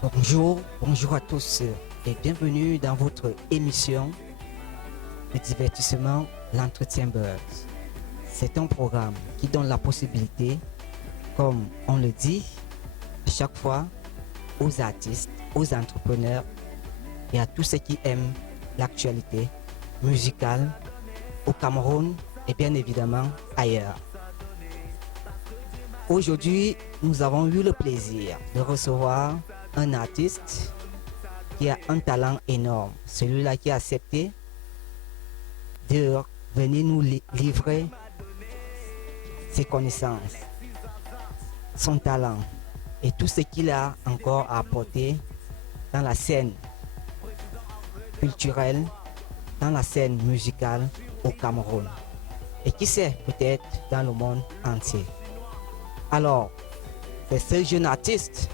Bonjour à tous et bienvenue dans votre émission de divertissement L'Entretien Buzz. C'est un programme qui donne la possibilité, comme on le dit, à chaque fois aux artistes, aux entrepreneurs et à tous ceux qui aiment l'actualité musicale au Cameroun et bien évidemment ailleurs. Aujourd'hui, nous avons eu le plaisir de recevoir un artiste qui a un talent énorme, celui-là qui a accepté de venir nous livrer ses connaissances, son talent et tout ce qu'il a encore à apporter dans la scène culturelle, dans la scène musicale au Cameroun et qui sait peut-être dans le monde entier. Alors, c'est ce jeune artiste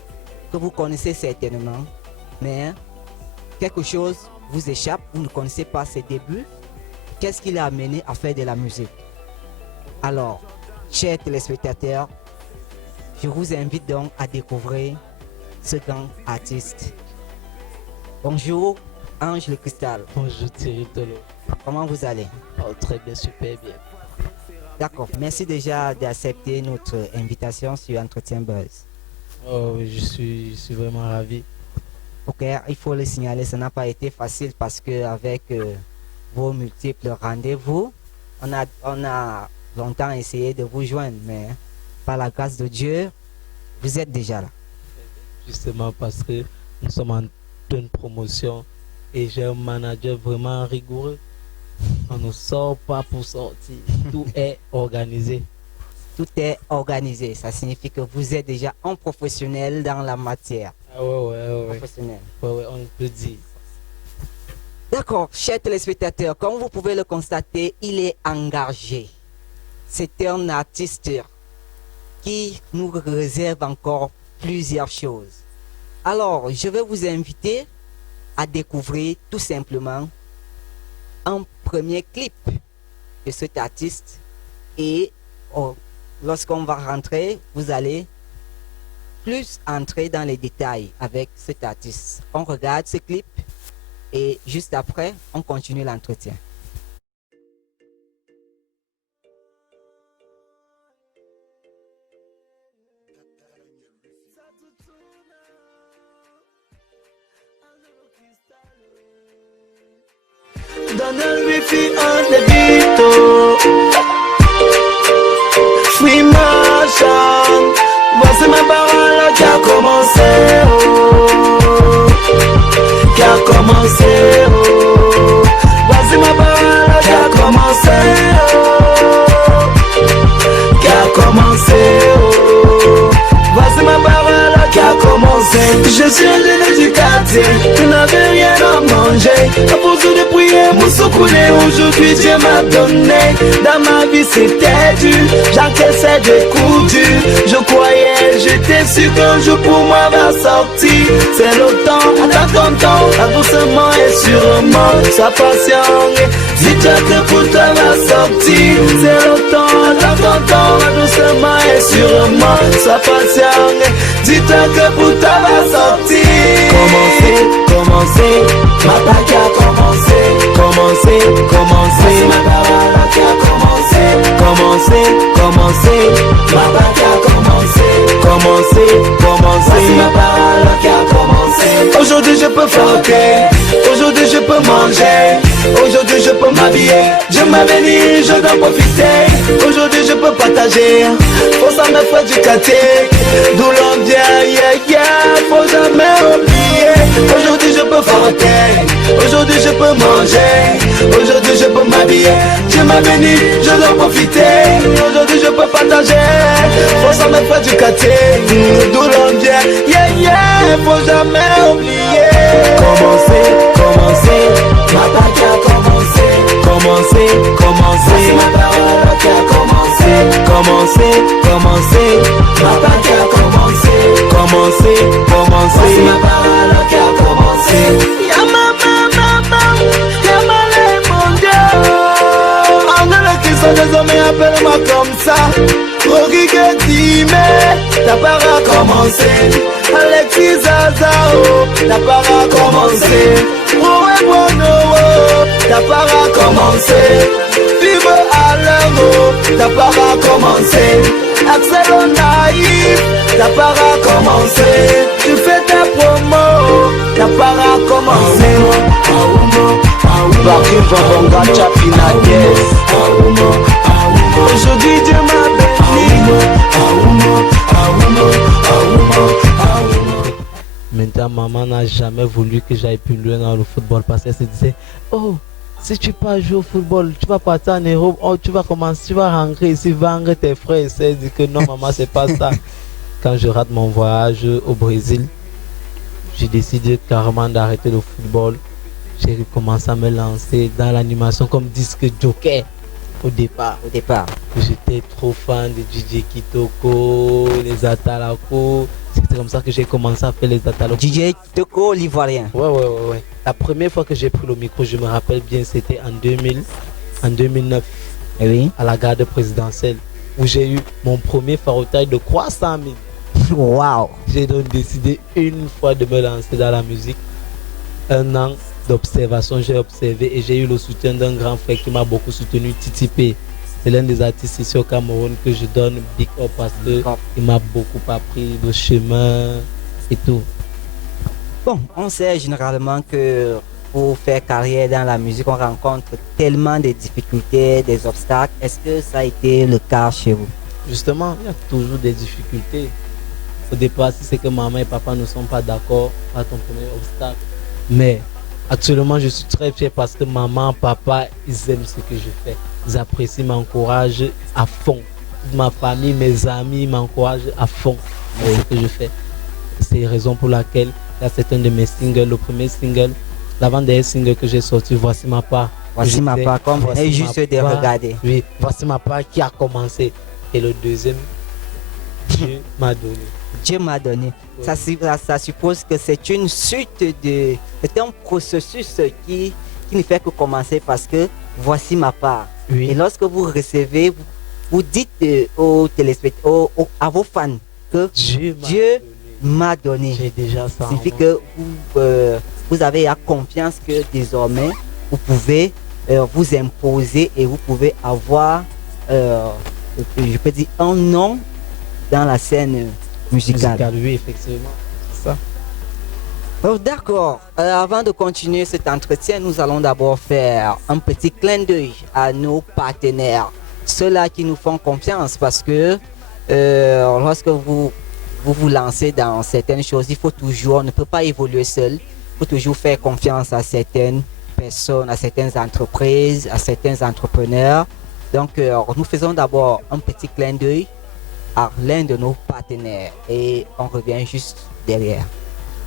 que vous connaissez certainement, mais quelque chose vous échappe, vous ne connaissez pas ses débuts. Qu'est-ce qui l'a amené à faire de la musique? Alors, chers téléspectateurs, je vous invite donc à découvrir ce grand artiste. Bonjour, Ange Le Cristal. Bonjour Thierry Tolo. Comment vous allez? Oh, très bien, super bien. D'accord, merci déjà d'accepter notre invitation sur Entretien Buzz. Oh, je suis vraiment ravi. Ok, il faut le signaler, ça n'a pas été facile parce que avec vos multiples rendez-vous, on a longtemps essayé de vous joindre, mais par la grâce de Dieu, vous êtes déjà là. Justement parce que nous sommes en pleine promotion et j'ai un manager vraiment rigoureux. On ne sort pas pour sortir. Tout est organisé. Tout est organisé. Ça signifie que vous êtes déjà un professionnel dans la matière. Ah ouais. Professionnel. Ouais, on peut dire. D'accord, chers téléspectateurs, comme vous pouvez le constater, il est engagé. C'est un artiste qui nous réserve encore plusieurs choses. Alors, je vais vous inviter à découvrir tout simplement un premier clip de cet artiste et lorsqu'on va rentrer, vous allez plus entrer dans les détails avec cet artiste. On regarde ce clip et juste après, on continue l'entretien. Donne le wifi en débito. Free Marchand. Voici ma parole qui a commencé. Qui a commencé. Voici ma parole qui a commencé. Qui a commencé. Voici ma parole qui a commencé. Je suis un éducateur, tu n'avais rien à manger. À force de prier, mon soucoulé, aujourd'hui Dieu m'a donné. Dans ma vie c'était dur, j'encaissais des coups durs. Je croyais, j'étais sûr qu'un jour pour moi va sortir. C'est le temps, attends ton temps, doucement et sûrement. Sois patient, dis-toi que pour toi va sortir. C'est le temps, attends ton temps, doucement et sûrement. Sois patient, dis-toi que pour toi va sortir. Commencer, ma bague a commencé. Commencer, ma parole qui a commencé. Commencer, ma bague a commencé. Voici ma parole qui a commencé. Aujourd'hui je peux flotter, aujourd'hui je peux manger, aujourd'hui je peux m'habiller. Dieu m'a béni, je dois profiter. Aujourd'hui je peux partager, faut ça me faire du quartier. D'où l'on vient, faut jamais oublier. Aujourd'hui je peux flotter, aujourd'hui je peux manger, aujourd'hui je peux m'habiller. Dieu m'a béni, je dois profiter. Aujourd'hui je peux partager, faut ça me faire du quartier. D'où l'on vient, faut jamais oublier. Commencer, ma bague a commencé. C'est ma parole qui a commencé. Ma bague a commencé. C'est ma parole qui a commencé. Y'a ma maman, y'a ma lait, mon Dieu. Angle qui sont désormais, appelle-moi comme ça. Rogi que dis, mais ta part a commencé. Alexis Zazao, t'as pas à commencer. Roué Bono, t'as pas à commencer. Vive à l'heure, t'as pas à commencer. Axel Naïf, t'as pas à commencer. Tu fais ta promo, t'as pas à commencer. Bakri Vavonga Chapina Yes. Aujourd'hui Dieu m'a béni. Maintenant, maman n'a jamais voulu que j'aille plus loin dans le football parce qu'elle se disait, oh, si tu pas jouer au football, tu vas partir en Europe, oh, tu vas commencer, tu vas rentrer ici, vendre tes frères et sœurs. Elle dit que non, maman, c'est pas ça. Quand je rate mon voyage au Brésil, j'ai décidé carrément d'arrêter le football. J'ai recommencé à me lancer dans l'animation comme disque jockey au départ. J'étais trop fan de DJ Kitoko, les Atalako. C'était comme ça que j'ai commencé à faire les Atalako. DJ Kitoko, l'Ivoirien. Ouais. La première fois que j'ai pris le micro, je me rappelle bien, c'était en 2009, Oui. à la garde présidentielle, où j'ai eu mon premier farotage de 300 000. Wow. J'ai donc décidé une fois de me lancer dans la musique. Un an d'observation, j'ai observé et j'ai eu le soutien d'un grand frère qui m'a beaucoup soutenu, Titi P. C'est l'un des artistes ici au Cameroun que je donne big up parce qu'il m'a beaucoup appris le chemin et tout. Bon, on sait généralement que pour faire carrière dans la musique, on rencontre tellement de difficultés, des obstacles. Est-ce que ça a été le cas chez vous? Justement, il y a toujours des difficultés. Au départ, si c'est que maman et papa ne sont pas d'accord, pas ton premier obstacle. Mais actuellement, je suis très fier parce que maman, papa, ils aiment ce que je fais. Ils apprécient, m'encouragent à fond. Ma famille, mes amis m'encouragent à fond dans ce que je fais. C'est la raison pour laquelle là, c'est un de mes singles, le premier single, l'avant-dernier single que j'ai sorti, Voici ma part. Voici ma part, comme vous venez juste de regarder. Oui, Voici ma part qui a commencé. Et le deuxième, Dieu m'a donné. Dieu m'a donné. Ça suppose que c'est une suite de... C'est un processus qui ne fait que commencer parce que voici ma part. Oui. Et lorsque vous recevez, vous dites aux téléspectateurs, à vos fans que Dieu m'a donné. J'ai déjà ça. Ça signifie que vous avez la confiance que désormais, vous pouvez vous imposer et vous pouvez avoir, je peux dire, un nom dans la scène musicale. Oui, effectivement. C'est ça. Oh, d'accord. Avant de continuer cet entretien, nous allons d'abord faire un petit clin d'œil à nos partenaires, ceux-là qui nous font confiance parce que lorsque vous lancez dans certaines choses, il faut toujours, on ne peut pas évoluer seul, il faut toujours faire confiance à certaines personnes, à certaines entreprises, à certains entrepreneurs. Donc, nous faisons d'abord un petit clin d'œil à l'un de nos partenaires et on revient juste derrière.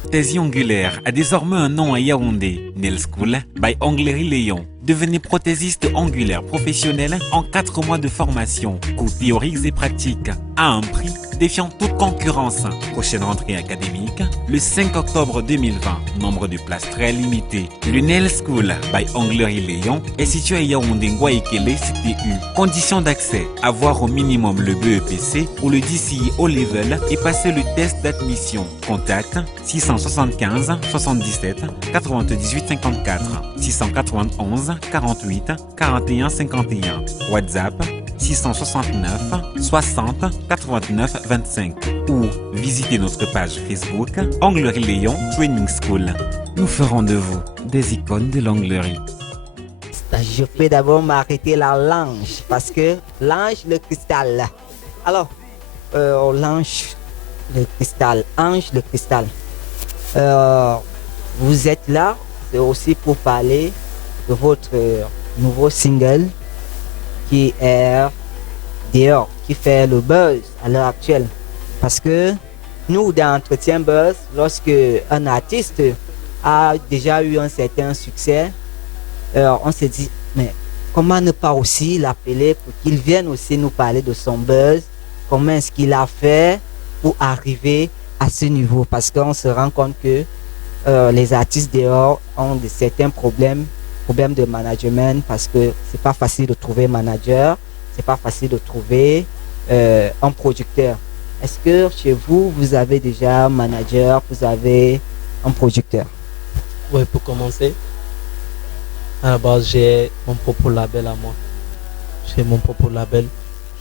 Prothèse ongulaire a désormais un nom à Yaoundé. Nail School by Onglerie Léon. Devenez prothésiste ongulaire professionnel en 4 mois de formation. Cours théoriques et pratiques à un prix défiant toute concurrence. Prochaine rentrée académique le 5 octobre 2020. Nombre de places très limité. Le Nail School by Onglerie Léon est situé à Yaoundé Ngwaikele CTU. Conditions d'accès: avoir au minimum le BEPC ou le DCI O Level et passer le test d'admission. Contact 675 77 98 54 691 48 41 51. WhatsApp 669 60 89 25 ou visitez notre page Facebook Onglerie Léon Training School. Nous ferons de vous des icônes de l'onglerie. Je peux d'abord m'arrêter là, l'ange, parce que l'ange, le cristal. Alors, l'ange, le cristal, ange, le cristal. Vous êtes là, c'est aussi pour parler de votre nouveau single qui est dehors, qui fait le buzz à l'heure actuelle. Parce que nous, dans Entretien Buzz, lorsque un artiste a déjà eu un certain succès, on se dit, mais comment ne pas aussi l'appeler pour qu'il vienne aussi nous parler de son buzz, comment est-ce qu'il a fait pour arriver à ce niveau, parce qu'on se rend compte que les artistes dehors ont certains problèmes de management, parce que c'est pas facile de trouver un manager, c'est pas facile de trouver un producteur. est-ce que chez vous, vous avez déjà un manager, vous avez un producteur? Ouais, pour commencer, à la base, j'ai mon propre label à moi. J'ai mon propre label.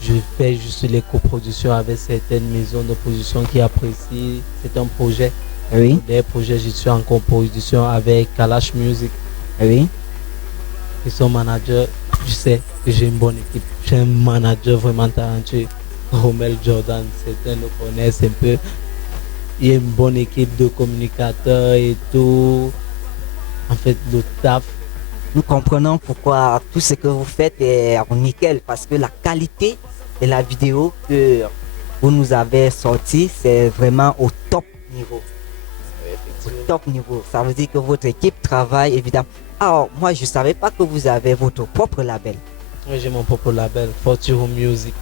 Je fais juste les coproductions avec certaines maisons de production qui apprécient. C'est un projet. Oui, Des projets, je suis en coproduction avec Kalash Music. oui. Ils sont managers. Je sais que j'ai une bonne équipe. J'ai un manager vraiment talentueux. Romel Jordan, certains le connaissent un peu. Il y a une bonne équipe de communicateurs et tout. En fait, le taf. Nous comprenons pourquoi tout ce que vous faites est nickel, parce que la qualité de la vidéo que vous nous avez sortie, c'est vraiment au top niveau. Au top niveau. Ça veut dire que votre équipe travaille évidemment. Alors, moi, je ne savais pas que vous avez votre propre label. Oui, j'ai mon propre label, Fortune Music.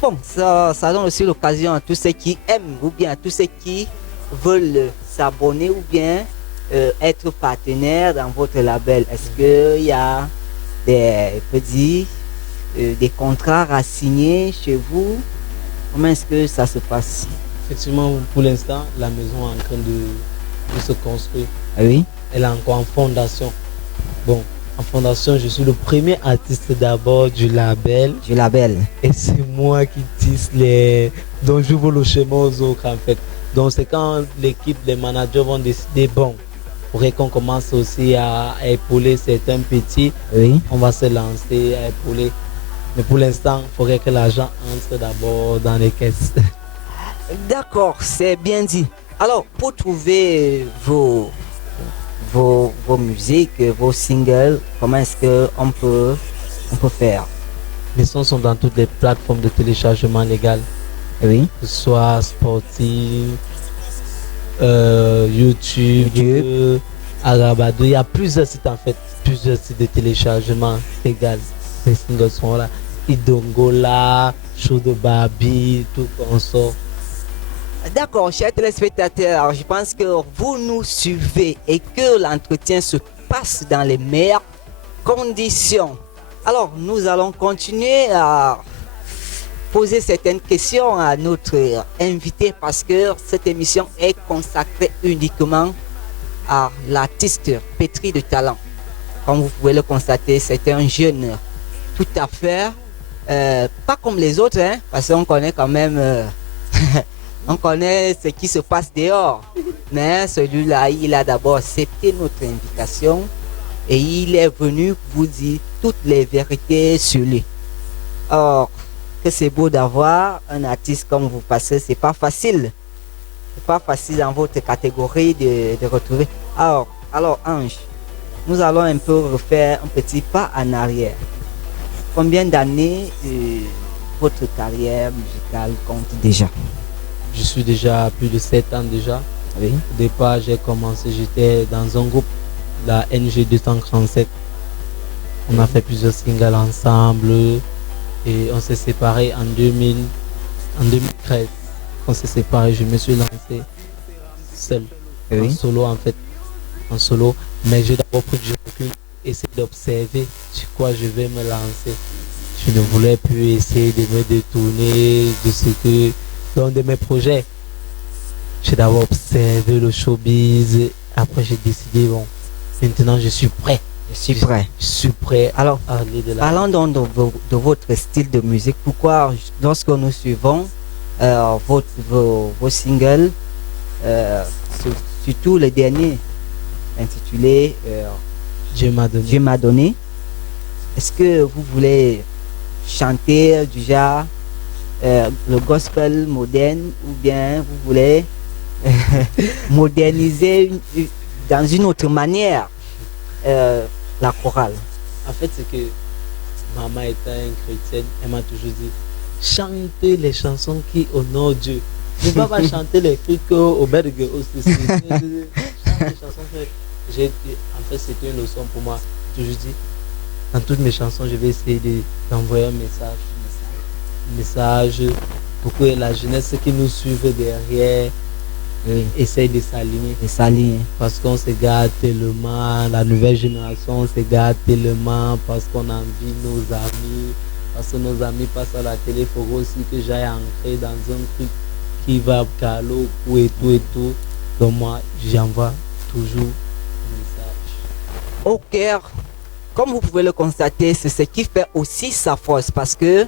Bon, ça donne aussi l'occasion à tous ceux qui aiment ou bien à tous ceux qui veulent s'abonner ou bien être partenaire dans votre label. Est-ce qu'il y a des contrats à signer chez vous? Comment est-ce que ça se passe? Effectivement, pour l'instant, la maison est en train de se construire. Ah oui? Elle est encore en fondation. Bon, en fondation, je suis le premier artiste d'abord du label. Du label. Et c'est moi qui tisse les... Donc, j'ouvre le chemin aux autres, en fait. Donc, c'est quand l'équipe, les managers vont décider, bon, il faudrait qu'on commence aussi à épauler certains petits. Oui. On va se lancer à épauler. Mais pour l'instant, il faudrait que l'argent entre d'abord dans les caisses. D'accord, c'est bien dit. Alors, pour trouver vos musiques, vos singles, comment est-ce qu'on peut faire? Mes sons sont dans toutes les plateformes de téléchargement légal, Oui. que ce soit Spotify, YouTube, Arabado. Il y a plusieurs sites en fait, plusieurs sites de téléchargement légal. Les singles sont là. Idongola, Show de Barbie, tout comme ça. D'accord, chers téléspectateurs, je pense que vous nous suivez et que l'entretien se passe dans les meilleures conditions. Alors, nous allons continuer à poser certaines questions à notre invité parce que cette émission est consacrée uniquement à l'artiste pétri de talent. Comme vous pouvez le constater, c'est un jeune tout à fait, pas comme les autres, hein, parce qu'on connaît quand même... On connaît ce qui se passe dehors, mais celui-là, il a d'abord accepté notre invitation et il est venu vous dire toutes les vérités sur lui. Or, que c'est beau d'avoir un artiste comme vous parce que c'est pas facile. C'est pas facile dans votre catégorie de retrouver. Alors Ange, nous allons un peu refaire un petit pas en arrière. Combien d'années votre carrière musicale compte déjà? Je suis déjà à plus de 7 ans déjà. Oui. Au départ, j'ai commencé, j'étais dans un groupe, la NG 237. On a fait plusieurs singles ensemble et on s'est séparés en 2013. Quand on s'est séparés, je me suis lancé seul, en solo en fait, en solo. Mais j'ai d'abord pris du recul, essayer d'observer sur quoi je vais me lancer. Je ne voulais plus essayer de me détourner de ce que... Dans de mes projets, j'ai d'abord observé le showbiz. Après, j'ai décidé, bon, maintenant je suis prêt. Je suis prêt. Je suis prêt. Alors, à aller de là. parlons donc de votre style de musique. Pourquoi, lorsque nous suivons vos singles, surtout le dernier, intitulé Dieu m'a donné. Dieu m'a donné, est-ce que vous voulez chanter du genre le gospel moderne ou bien vous voulez moderniser dans une autre manière la chorale? En fait, c'est que maman étant une chrétienne, elle m'a toujours dit chantez les chansons qui honorent Dieu. Ne va pas chanter les trucs au berge aussi. Chante les chansons que en fait, c'était une leçon pour moi. J'ai toujours dit dans toutes mes chansons, je vais essayer d'envoyer un message pour que la jeunesse qui nous suivent derrière essaye de s'aligner. Parce qu'on se garde tellement, la nouvelle génération se garde tellement parce qu'on envie nos amis, Parce que nos amis passent à la télé, il faut aussi que j'aille ancrer dans un truc qui va calo et tout. Donc moi, j'envoie toujours un message. Au cœur, comme vous pouvez le constater, c'est ce qui fait aussi sa force parce que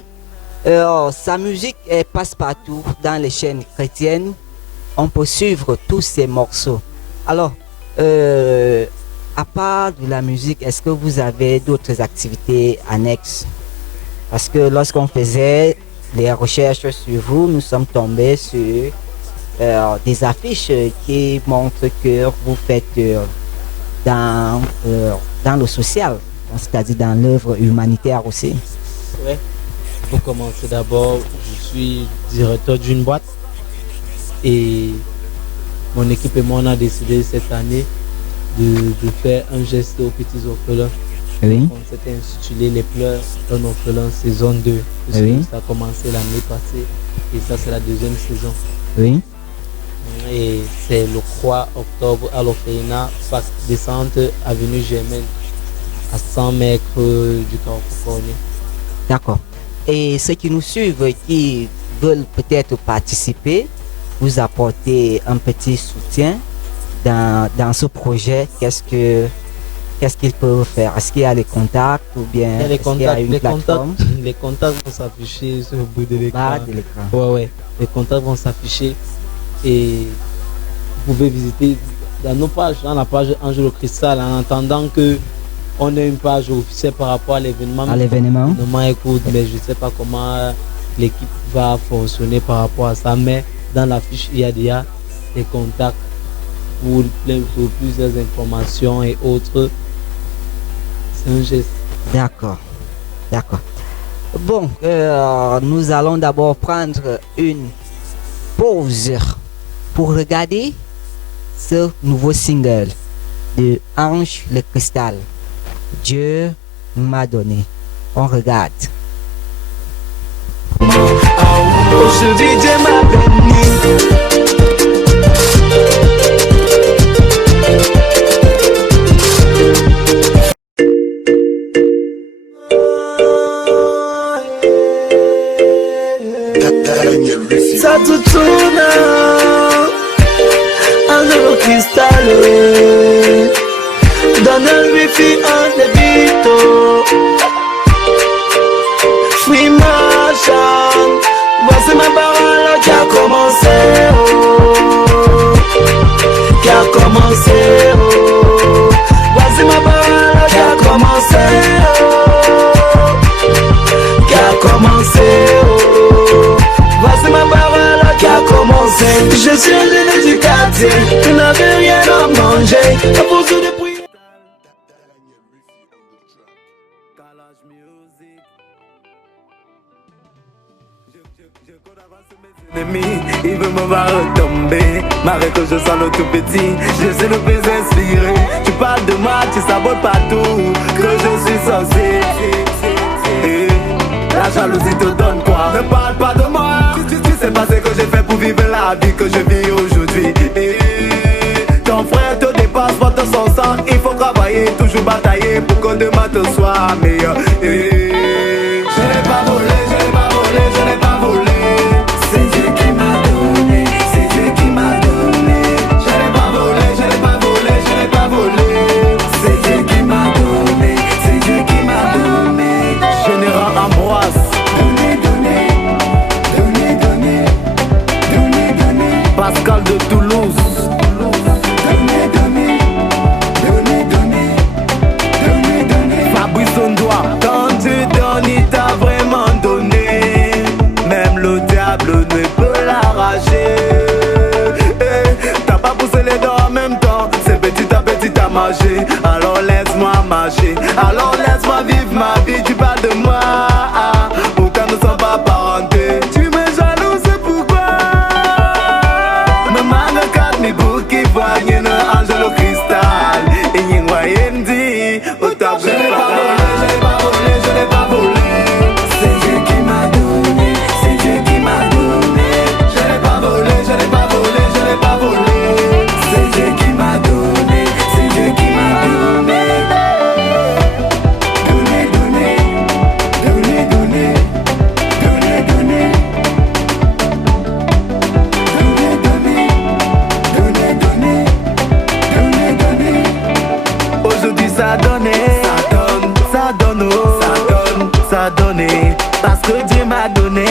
sa musique elle passe partout dans les chaînes chrétiennes. On peut suivre tous ces morceaux. Alors, à part de la musique, est-ce que vous avez d'autres activités annexes? Parce que lorsqu'on faisait les recherches sur vous, nous sommes tombés sur des affiches qui montrent que vous faites dans le social, c'est-à-dire dans l'œuvre humanitaire aussi. Ouais. Pour commencer d'abord, je suis directeur d'une boîte et mon équipe et moi on a décidé cette année de faire un geste aux petits orphelins. Oui. On s'était intitulé Les pleurs d'un orphelin saison 2. Oui. Ça a commencé l'année passée et ça c'est la deuxième saison. Oui. Et c'est le 3 octobre à l'orphelinat, Parc Descente, avenue Germaine, à 100 mètres du Carrefour Cornet. D'accord. Et ceux qui nous suivent, qui veulent peut-être participer, vous apporter un petit soutien dans ce projet, qu'est-ce qu'ils peuvent faire? Est-ce qu'il y a les contacts ou bien Il y a est-ce qu'il y a une plateforme? les contacts vont s'afficher sur le bout de l'écran. Bas de l'écran. Ouais. Les contacts vont s'afficher et vous pouvez visiter dans nos pages, dans la page Ange le Cristal, en attendant que on ait une page officielle par rapport à l'événement. Écoute, mais je ne sais pas comment l'équipe va fonctionner par rapport à ça, mais dans la fiche, il y a déjà des contacts pour plusieurs informations et autres. C'est un geste. D'accord. Bon, nous allons d'abord prendre une pause pour regarder ce nouveau single de Ange le Cristal. Dieu m'a donné. On regarde. Aujourd'hui Dieu m'a béni. Satutuna Angelo Cristal donne un wifi un débito. Free Marchand, voici ma parole qui a commencé, qui a commencé, voici ma parole qui a commencé, qui a commencé, voici ma parole qui a commencé. Je suis un jeune du quartier, tu n'avais rien à manger, à force de prier. Il veut me voir retomber, m'arrête que je sens le tout petit. Je sais le plus inspiré. Tu parles de moi, tu sabotes partout, que je suis sorcier. La jalousie te donne quoi? Ne parle pas de moi. Tu sais pas ce que j'ai fait pour vivre la vie que je vis aujourd'hui. Ton frère te dépasse, porte son sang. Il faut travailler, toujours batailler pour que demain te soit meilleur. Je n'ai pas volé, je n'ai pas volé, je n'ai pas volé. C'est Dieu qui m'a donné, c'est Dieu qui m'a donné. Je n'ai pas volé, je n'ai pas volé, je n'ai pas volé. C'est Dieu qui m'a donné, c'est Dieu qui m'a donné. Général Ambroise, donnez, donnez, donnez, donnez, donnez, donnez. Pascal de Toulouse, donnez, donnez, donnez, donnez, donnez, donnez. Fabrice Ondoa, quand tu donnes, il t'a vraiment donné. Même le diable ne peut l'arracher. T'as pas poussé les dents en même temps, c'est petit à petit à marcher. Alors laisse-moi marcher, alors laisse-moi vivre ma vie. Tu parles de moi, pourtant nous sommes pas parentés. Tu me jalouses, pourquoi? Me manque parce que Dieu m'a donné.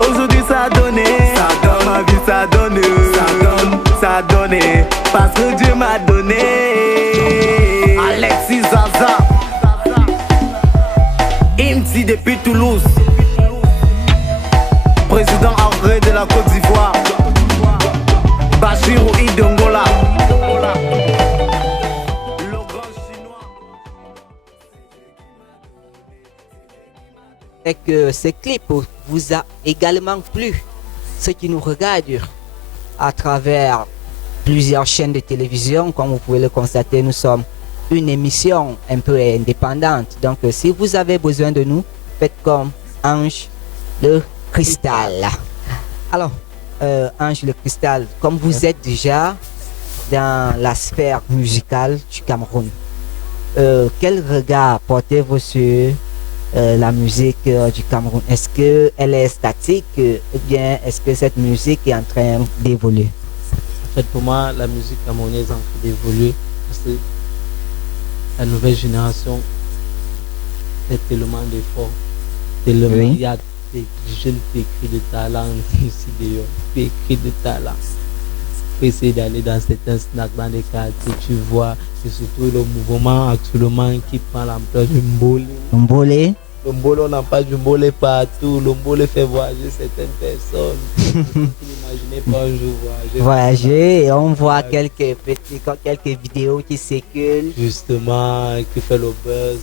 Aujourd'hui ça a donné, ça donne, ma vie ça donne, ça donne, parce que Dieu m'a donné. Alexis Zaza, Imti depuis Toulouse, président André de la Côte d'Ivoire, Bachirou Idongola. Et que ce clip vous a également plu, ceux qui nous regardent à travers plusieurs chaînes de télévision. Comme vous pouvez le constater, nous sommes une émission un peu indépendante. Donc si vous avez besoin de nous, faites comme Ange le Cristal. Alors, Ange le Cristal, comme vous êtes déjà dans la sphère musicale du Cameroun, quel regard portez-vous sur la musique du Cameroun? Est-ce qu'elle est statique ou bien est-ce que cette musique est en train d'évoluer? En fait, pour moi, la musique camerounaise est en train d'évoluer parce que la nouvelle génération fait tellement d'efforts. Tellement, Oui. il y a des jeunes pécris de talent ici d'ailleurs, pécris de talent. Faut essayer d'aller dans certains snacks, dans des quartiers, tu vois, et surtout le mouvement actuellement qui prend l'ampleur du Mbolé. Mbolé. Le Mbolé, on n'a pas du Mbolé partout. Le Mbolé fait voyager certaines personnes. N'imaginez pas un jour Voyager et on voit quelques vidéos qui circulent. justement, qui fait le buzz.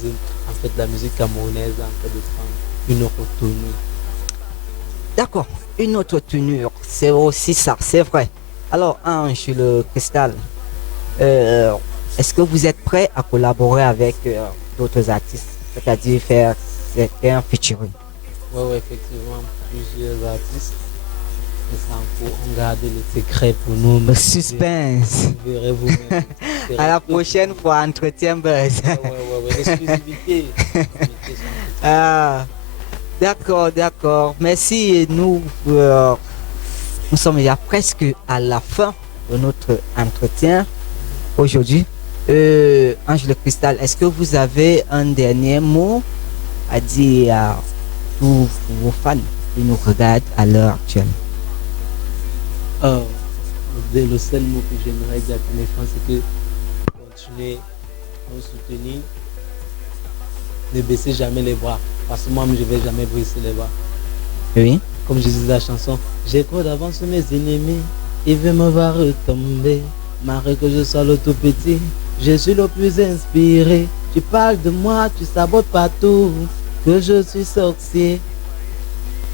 En fait, la musique camerounaise est en train de prendre une autre tournure. D'accord, une autre tournure, c'est aussi ça, c'est vrai. Alors Ange le Cristal, est-ce que vous êtes prêt à collaborer avec d'autres artistes, c'est-à-dire faire un featuring? Ouais, effectivement, plusieurs artistes. Mais c'est en cours. On garde le secret pour nous. Le suspense. Vous verrez vous-même. À la prochaine fois, entretien buzz. Ouais, l'exclusivité. Ah, d'accord. Merci. Nous sommes déjà presque à la fin de notre entretien aujourd'hui. Ange le Cristal, est-ce que vous avez un dernier mot à dire à tous vos fans qui nous regardent à l'heure actuelle? Le seul mot que j'aimerais dire à tous mes fans, c'est que continuez à nous soutenir. Ne baissez jamais les bras. Parce que moi, je ne vais jamais baisser les bras. Oui. Comme je disais la chanson, j'ai trop d'avance sur mes ennemis. Ils veulent me voir retomber. Malgré que je sois le tout petit, je suis le plus inspiré. Tu parles de moi, tu sabotes partout. Que je suis sorcier.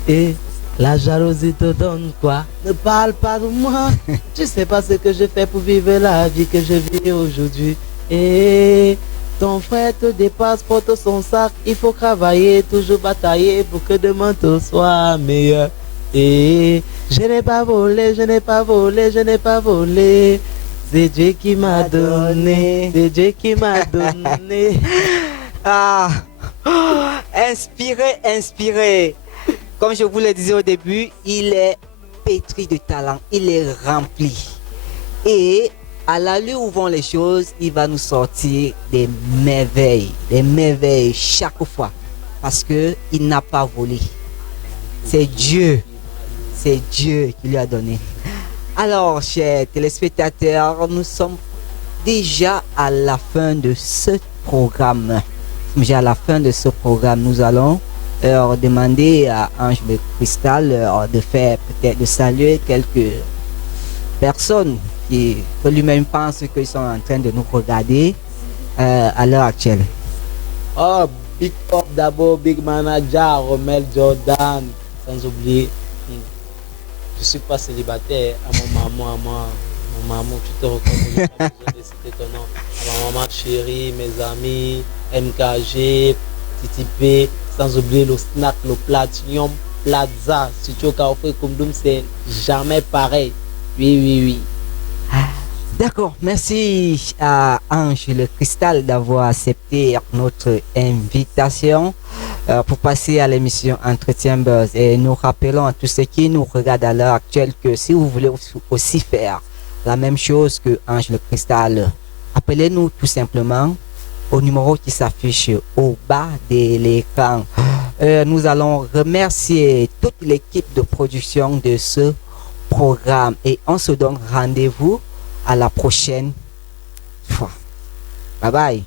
Et la jalousie te donne quoi? Ne parle pas de moi. Tu sais pas ce que je fais pour vivre la vie que je vis aujourd'hui. Et ton frère te dépasse, porte son sac. Il faut travailler, toujours batailler pour que demain te soit meilleur. Et je n'ai pas volé, je n'ai pas volé, je n'ai pas volé. C'est Dieu qui m'a donné. C'est Dieu qui m'a donné. Ah, inspiré. Comme je vous le disais au début, il est pétri de talent, il est rempli. Et à l'allure où vont les choses, il va nous sortir des merveilles chaque fois. Parce qu'il n'a pas volé. C'est Dieu qui lui a donné. Alors, chers téléspectateurs, nous sommes déjà à la fin de ce programme. Déjà à la fin de ce programme, nous allons demander à Ange le Cristal de faire peut-être de saluer quelques personnes qui que lui-même pense qu'ils sont en train de nous regarder à l'heure actuelle. Oh, big up d'abord, big manager, Romel Jordan. Sans oublier, je suis pas célibataire. À mon maman, tu te reconnais, j'ai pas besoin de citer ton nom. À ma maman chérie, mes amis, MKG, TTP, sans oublier le snack, le Platinum, Plaza. Si tu es au Carrefour Koumdoum, c'est jamais pareil. Oui. D'accord, merci à Ange le Cristal d'avoir accepté notre invitation pour passer à l'émission Entretien Buzz. Et nous rappelons à tous ceux qui nous regardent à l'heure actuelle que si vous voulez aussi faire la même chose que Ange le Cristal, appelez-nous tout simplement au numéro qui s'affiche au bas de l'écran. nous allons remercier toute l'équipe de production de ce programme et on se donne rendez-vous à la prochaine fois. Bye bye.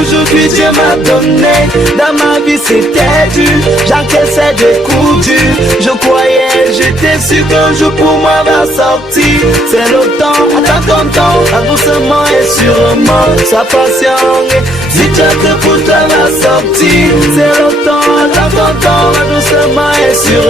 Aujourd'hui Dieu m'a donné. Dans ma vie c'était dur, j'encaissais des coups durs. Je croyais, j'étais sûr qu'un jour pour moi va sortir. C'est le temps, attends ton temps, doucement et sûrement. Sois patient, si tu as que pour toi va sortir. C'est le temps, attends ton temps, doucement et sûrement.